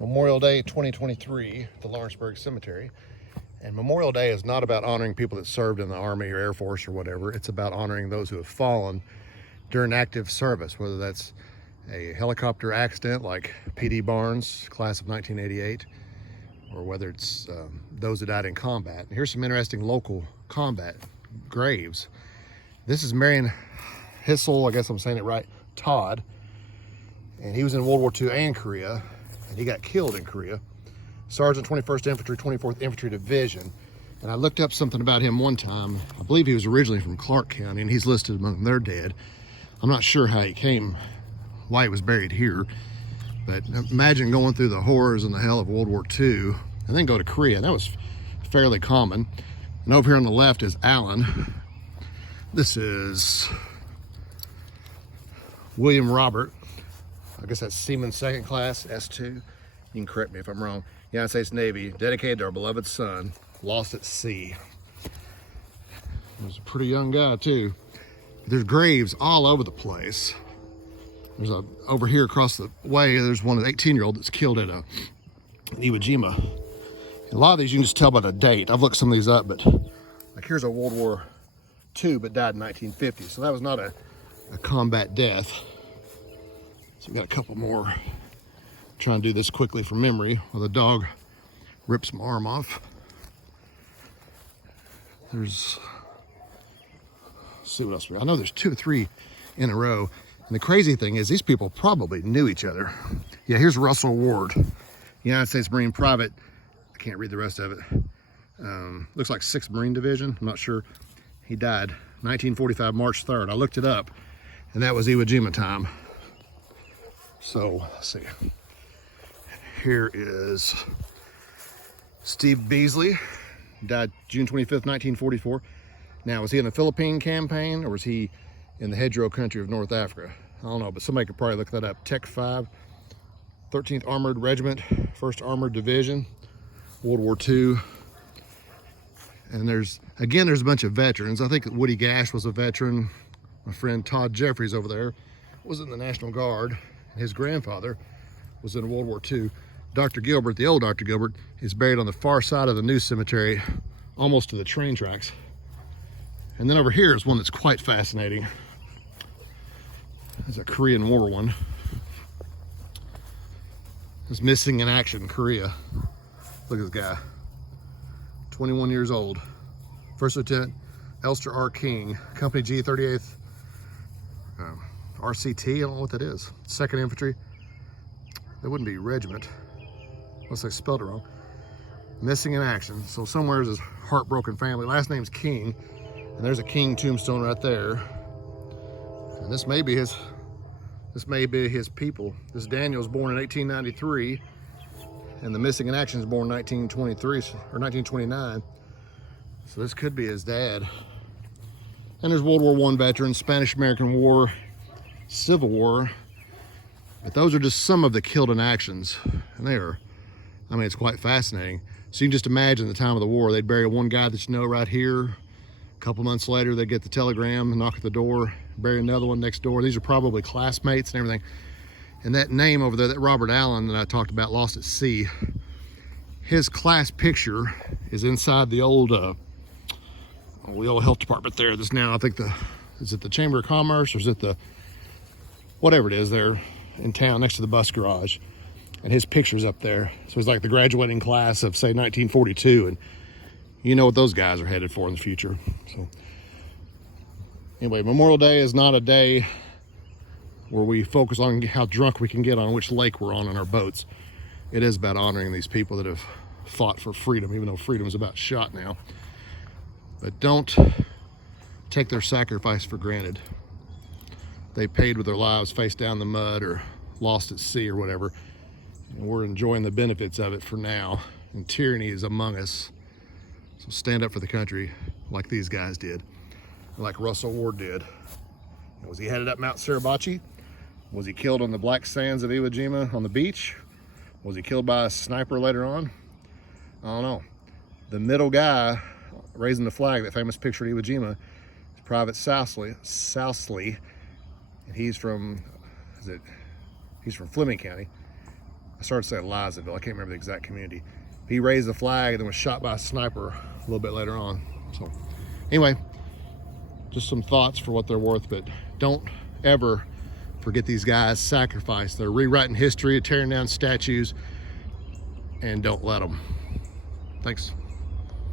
Memorial Day 2023 at the Lawrenceburg Cemetery. And Memorial Day is not about honoring people that served in the Army or Air Force or whatever. It's about honoring those who have fallen during active service, whether that's a helicopter accident like P.D. Barnes, class of 1988, or whether it's those that died in combat. And here's some interesting local combat graves. This is Marion Hissel, I guess I'm saying it right, Todd. And he was in World War II and Korea, and he got killed in Korea. Sergeant 21st Infantry, 24th Infantry Division. And I looked up something about him one time. I believe he was originally from Clark County, and he's listed among their dead. I'm not sure how he came, why he was buried here, but imagine going through the horrors and the hell of World War II and then go to Korea. That was fairly common. And over here on the left is Alan. This is William Robert. I guess that's Seaman Second Class, S2. You can correct me if I'm wrong. United States Navy, dedicated to our beloved son, lost at sea. He was a pretty young guy too. There's graves all over the place. There's over here across the way, there's one, an 18-year-old that's killed at in Iwo Jima. And a lot of these you can just tell by the date. I've looked some of these up, but like here's a World War II, but died in 1950. So that was not a combat death. So we got a couple more. Trying to do this quickly from memory while the dog rips my arm off. Let's see what else. I know there's 2 or 3 in a row. And the crazy thing is these people probably knew each other. Yeah, here's Russell Ward, United States Marine Private. I can't read the rest of it. Looks like 6th Marine Division. I'm not sure. He died 1945, March 3rd. I looked it up, and that was Iwo Jima time. So, let's see. Here is Steve Beasley, died June 25th, 1944. Now, was he in the Philippine campaign or was he in the hedgerow country of North Africa? I don't know, but somebody could probably look that up. Tech 5, 13th Armored Regiment, 1st Armored Division, World War II. And there's a bunch of veterans. I think Woody Gash was a veteran. My friend Todd Jeffries over there was in the National Guard. His grandfather was in World War II. Dr. Gilbert, the old Dr. Gilbert, is buried on the far side of the new cemetery, almost to the train tracks. And then over here is one that's quite fascinating. There's a Korean War one. It's missing in action, Korea. Look at this guy, 21 years old. First Lieutenant Elster R. King, Company G, 38th RCT, I don't know what that is. 2nd Infantry. That wouldn't be regiment, unless I spelled it wrong. Missing in action. So somewhere is his heartbroken family. Last name's King, and there's a King tombstone right there. And this may be his people. This Daniel's born in 1893, and the missing in action is born in 1923 or 1929. So this could be his dad. And there's World War I veterans, Spanish-American War, Civil War. But those are just some of the killed in actions. And they are, I mean, it's quite fascinating. So you can just imagine the time of the war, they'd bury one guy that you know right here. A couple months later, they'd get the telegram and knock at the door, bury another one next door. These are probably classmates and everything. And that name over there, that Robert Allen that I talked about, lost at sea, his class picture is inside the old health department there. This now, I think is it the Chamber of Commerce or is it the, whatever it is there in town next to the bus garage, and his picture's up there. So he's like the graduating class of, say, 1942, and you know what those guys are headed for in the future. So anyway, Memorial Day is not a day where we focus on how drunk we can get on which lake we're on our boats. It is about honoring these people that have fought for freedom, even though freedom is about shot now. But don't take their sacrifice for granted. They paid with their lives face down in the mud or lost at sea or whatever. And we're enjoying the benefits of it for now. And tyranny is among us. So stand up for the country like these guys did, like Russell Ward did. Was he headed up Mount Suribachi? Was he killed on the black sands of Iwo Jima on the beach? Was he killed by a sniper later on? I don't know. The middle guy raising the flag, that famous picture at Iwo Jima, is Private Sousley. And he's from Fleming County. I started to say Elizaville. I can't remember the exact community. He raised the flag and then was shot by a sniper a little bit later on. So anyway, just some thoughts for what they're worth, but don't ever forget these guys' sacrifice. They're rewriting history, tearing down statues, and don't let them. Thanks.